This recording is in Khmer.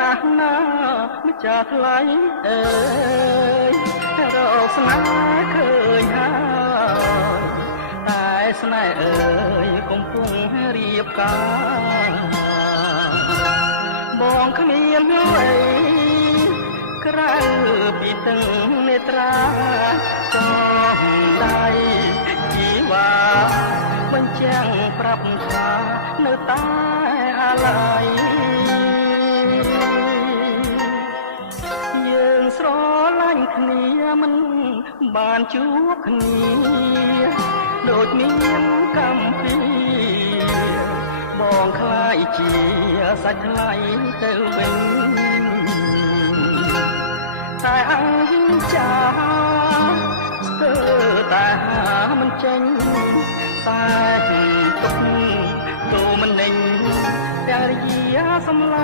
ណាស់ណាម្ចាស់ថ្លៃអើយរកស្នេហ៍ឃើញហើយតែស្នេហ៍អើយកំពុងរៀបការបងគ្មានអ្វីក្រៅពីទឹកនេត្រាចងដៃជីវ៉ាបញ្ចាំងប្រាប់ថានៅតែអាឡ័យយើងស្រឡាញ់គ្នាមិនបានជួបគ្នាដូចមានកម្មពីបងខ្លាយជាសាច់ថ្លៃទៅវិញតែអង្ចាស្ទើរតែមិនចេញតែទុកដូរមិនដេញតែរាសម្លា